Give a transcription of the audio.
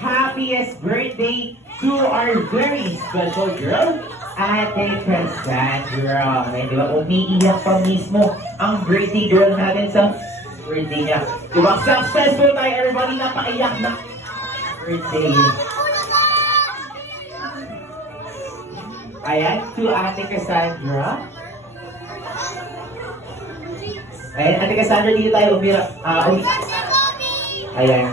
happiest birthday to our very special girl, Ate Cassandra. Di ba, umiiyak pa mismo ang birthday girl natin sa birthday niya. Di ba, successful tayo, everybody, napaiyak na birthday. Ayan, to Ate Cassandra. Ayan, Ate Cassandra, dito tayo umiyak. Ayan.